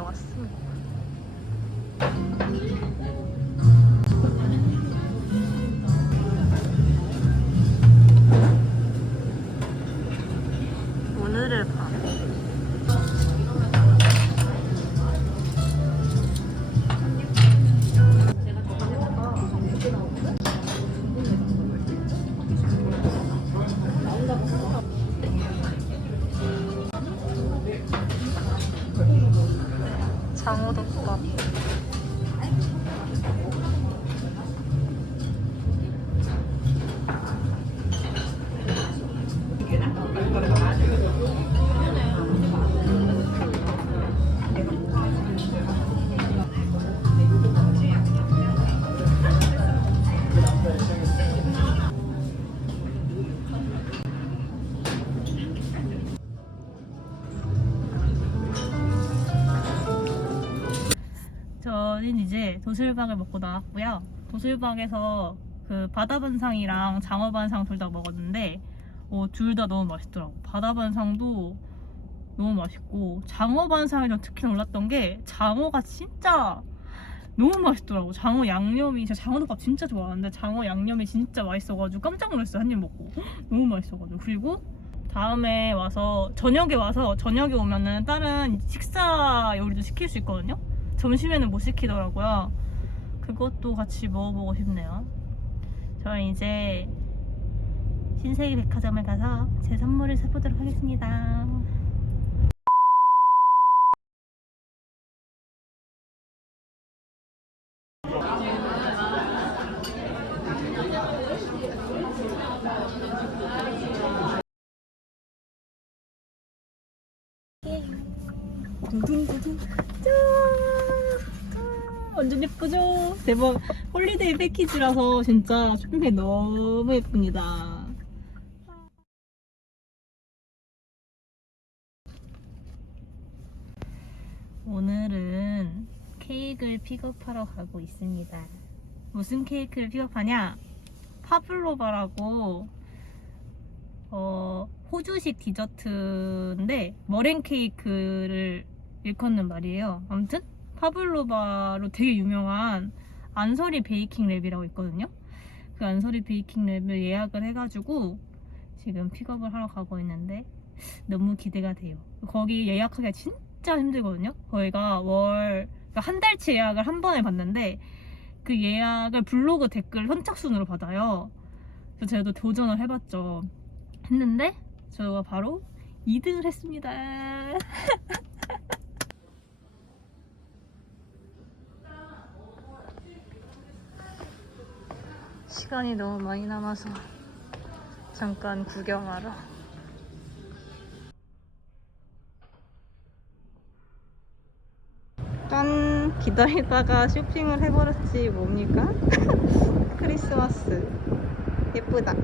왔습니다. 도슬박을 먹고 나왔고요. 도슬박에서 그 바다반상이랑 장어반상 둘 다 먹었는데 어, 둘 다 너무 맛있더라고. 바다반상도 너무 맛있고 장어반상이 특히 놀랐던 게 장어가 진짜 너무 맛있더라고. 장어 양념이 제가 장어덮밥 진짜 좋아하는데 장어 양념이 진짜 맛있어가지고 깜짝 놀랐어요. 한 입 먹고 너무 맛있어가지고 그리고 다음에 와서 저녁에 와서 저녁에 오면은 다른 식사 요리도 시킬 수 있거든요. 점심에는 못 시키더라고요. 그것도 같이 먹어보고 싶네요. 저는 이제 신세계 백화점에 가서 제 선물을 사보도록 하겠습니다. 두둥두둥 짠! 아, 완전 예쁘죠? 대박 홀리데이 패키지라서 진짜 쇼핑백 너무 예쁩니다 오늘은 케이크를 픽업하러 가고 있습니다 무슨 케이크를 픽업하냐? 파블로바라고 어, 호주식 디저트인데 머랭 케이크를 일컫는 말이에요. 아무튼 파블로바로 되게 유명한 안서리 베이킹 랩이라고 있거든요. 그 안서리 베이킹 랩을 예약을 해가지고 지금 픽업을 하러 가고 있는데 너무 기대가 돼요. 거기 예약하기가 진짜 힘들거든요. 저희가 월, 그러니까 한 달치 예약을 한 번에 받는데 그 예약을 블로그 댓글 선착순으로 받아요. 그래서 제가 또 도전을 해봤죠. 했는데 저가 바로 2등을 했습니다. 시간이 너무 많이 남아서 잠깐 구경하러. 짠! 기다리다가 쇼핑을 해버렸지 뭡니까? 크리스마스. 예쁘다.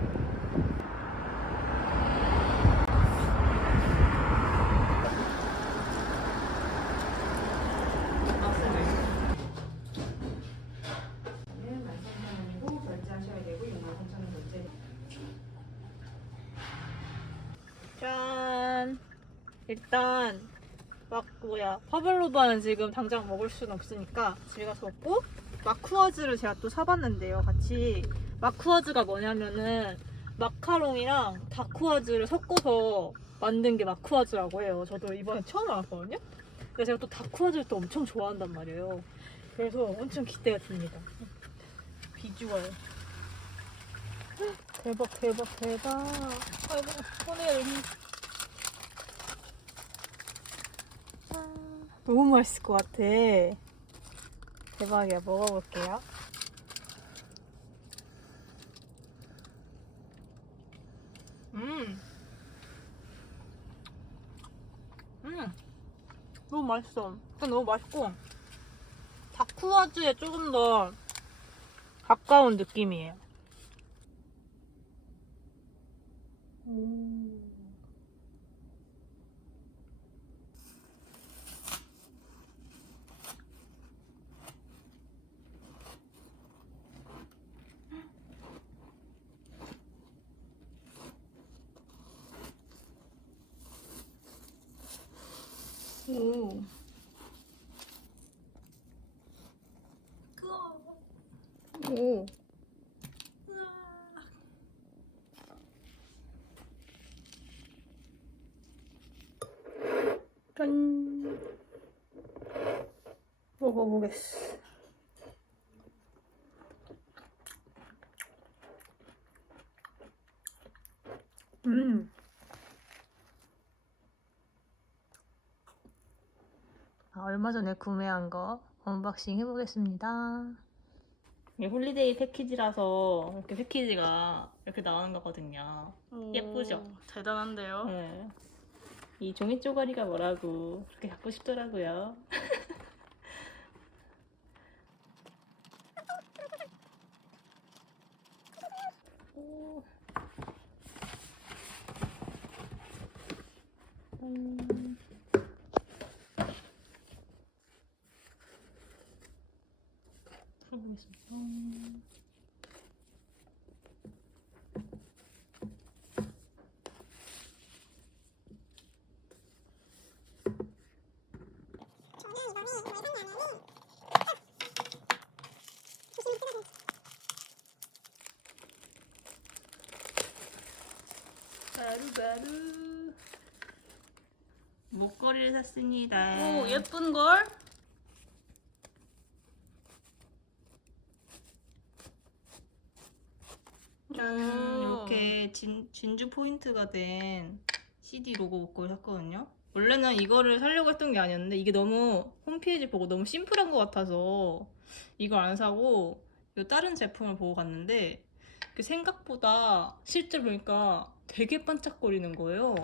는 13,000원이고 결제하셔야 되고 63,000원 결제 짠. 일단 막 뭐야 파블로바는 지금 당장 먹을 수는 없으니까 집에 가서 먹고 마쿠아즈를 제가 또 사봤는데요. 같이 마쿠아즈가 뭐냐면은 마카롱이랑 다쿠아즈를 섞어서 만든 게 마쿠아즈라고 해요. 저도 이번에 처음 알았거든요. 근데 제가 또 다쿠아즈를 또 엄청 좋아한단 말이에요. 그래서 엄청 기대가 됩니다. 비주얼. 대박 대박 대박. 아이고 손에 너무 맛있을 것 같아. 대박이야. 먹어볼게요. 음. 음. 너무 맛있어. 일단 너무 맛있고 다쿠아즈에 조금 더 가까운 느낌이에요. 오. 오. 짠. 먹어보겠어. 음. 얼마 전에 구매한 거 언박싱 해보겠습니다. 이게 홀리데이 패키지라서 이렇게 패키지가 이렇게 나오는 거거든요. 예쁘죠? 대단한데요. 네. 이 종이 쪼가리가 뭐라고 그렇게 갖고 싶더라고요. 오. 음. 하겠습니다. 바루바루 목걸이를 샀습니다. 오 예쁜 걸. 짠 오. 이렇게 진, 진주 포인트가 된 CD 로고 목걸이 샀거든요. 원래는 이거를 사려고 했던 게 아니었는데 이게 너무 홈페이지 보고 너무 심플한 것 같아서 이걸 안 사고 이 다른 제품을 보고 갔는데 그 생각보다 실제 보니까 되게 반짝거리는 거예요.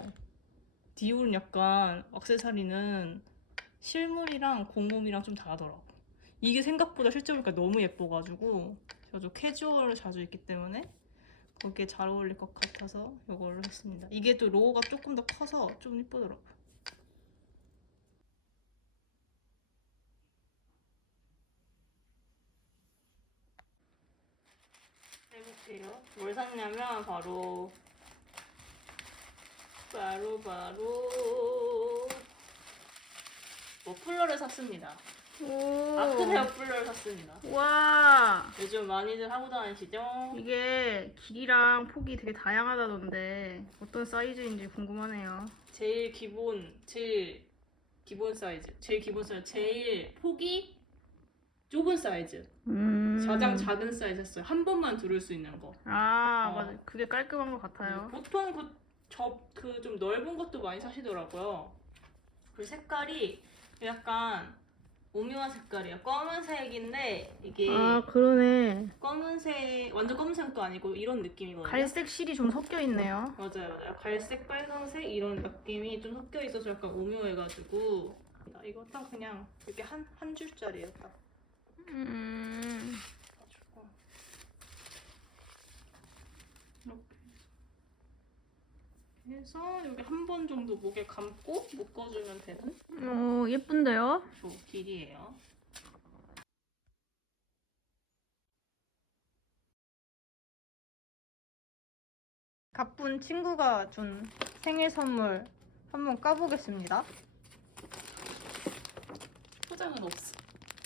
디올은 약간 액세서리는 실물이랑 공홈이랑 좀 다르더라고. 이게 생각보다 실제 보니까 너무 예뻐가지고 저도 캐주얼을 자주 입기 때문에 거기에 잘 어울릴 것 같아서 이걸로 했습니다. 이게 또 로고가 조금 더 커서 좀 이쁘더라고요. 해볼게요. 뭘 샀냐면 바로 바로 바로 머플러를 샀습니다. 오. 아크 헤어플러를 샀습니다. 와. 요즘 많이들 하고 다니시죠? 이게 길이랑 폭이 되게 다양하다던데 어떤 사이즈인지 궁금하네요. 제일 기본, 제일 기본 사이즈, 제일 기본 사이즈, 제일 폭이 좁은 사이즈, 음. 가장 작은 사이즈였어요. 한 번만 두를 수 있는 거. 아 어. 맞아. 그게 깔끔한 것 같아요. 보통 그 접 그 좀 넓은 것도 많이 사시더라고요. 그 색깔이 약간 오묘한 색깔이에요. 검은색인데 이게 아 그러네. 검은색 완전 검은색도 아니고 이런 느낌이거든요. 갈색 실이 좀 섞여 있네요. 맞아요, 맞아요. 갈색, 빨간색 이런 느낌이 좀 섞여 있어서 약간 오묘해가지고 이거 딱 그냥 이렇게 한 한 줄짜리예요, 딱. 음. 가지고 이렇게 해서 여기 한 번 정도 목에 감고 묶어주면 되는 오 예쁜데요? 저 길이에요. 가쁜 친구가 준 생일 선물 한번 까보겠습니다. 포장은 없어.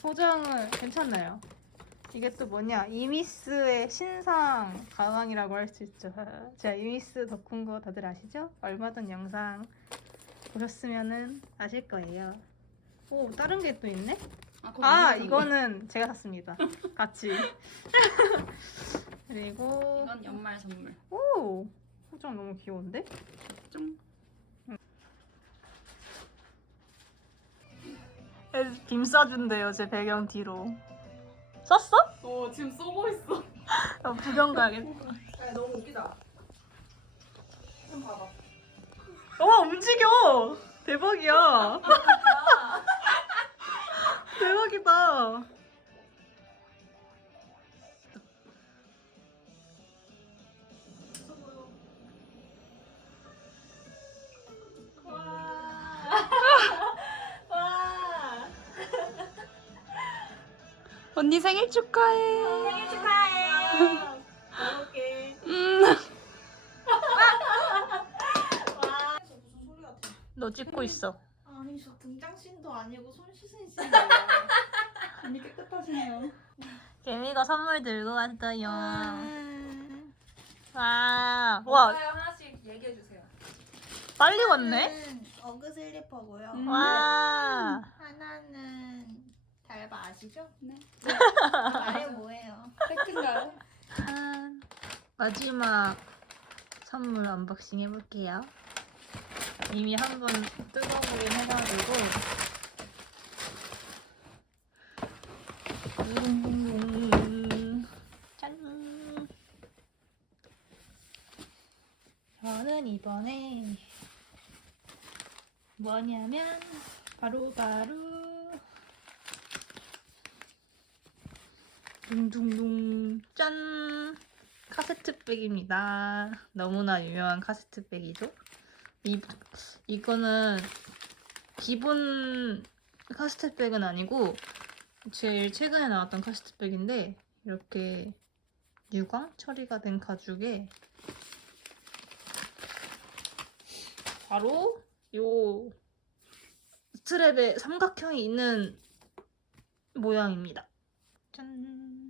포장을 괜찮나요? 이게 또 뭐냐 이미스의 신상 가방이라고 할 수 있죠. 제가 이미스 덕후인 거 다들 아시죠? 얼마 전 영상 보셨으면은 아실 거예요. 오 다른 게 또 있네? 아 이거는 제가 샀습니다. 같이. 그리고 이건 연말 선물. 오 포장 너무 귀여운데? 좀. 빔 싸준대요 제 배경 뒤로. 썼어? 어 지금 쏘고 있어. 나 구경 가야겠다. 야, 너무 웃기다. 좀 봐봐. 와 움직여! 대박이야. 대박이다. 언니 생일 축하해. 생일 축하해. 먹을게. 음. 무슨 소리 같아? 너 찍고 있어. 아니 저 등장씬도 아니고 손 씻은 씬이에요. 언니 깨끗하시네요. 개미가 선물 들고 왔어요. 음. 와, 와 하나씩 얘기해 주세요. 빨리 왔네. 어그 슬리퍼고요. 음. 와. 하나는 달바 아시죠? 네. 아래 뭐예요? 팩트인가요? 짠. 마지막 선물 언박싱 해볼게요. 이미 한 번 뜯어보긴 해가지고. 음, 짠. 저는 이번에 뭐냐면 바로 바로 둥둥둥 짠 카세트백입니다. 너무나 유명한 카세트백이죠. 이 이거는 기본 카세트백은 아니고 제일 최근에 나왔던 카시트백인데 이렇게 유광 처리가 된 가죽에 바로 요 스트랩에 삼각형이 있는 모양입니다. Dun.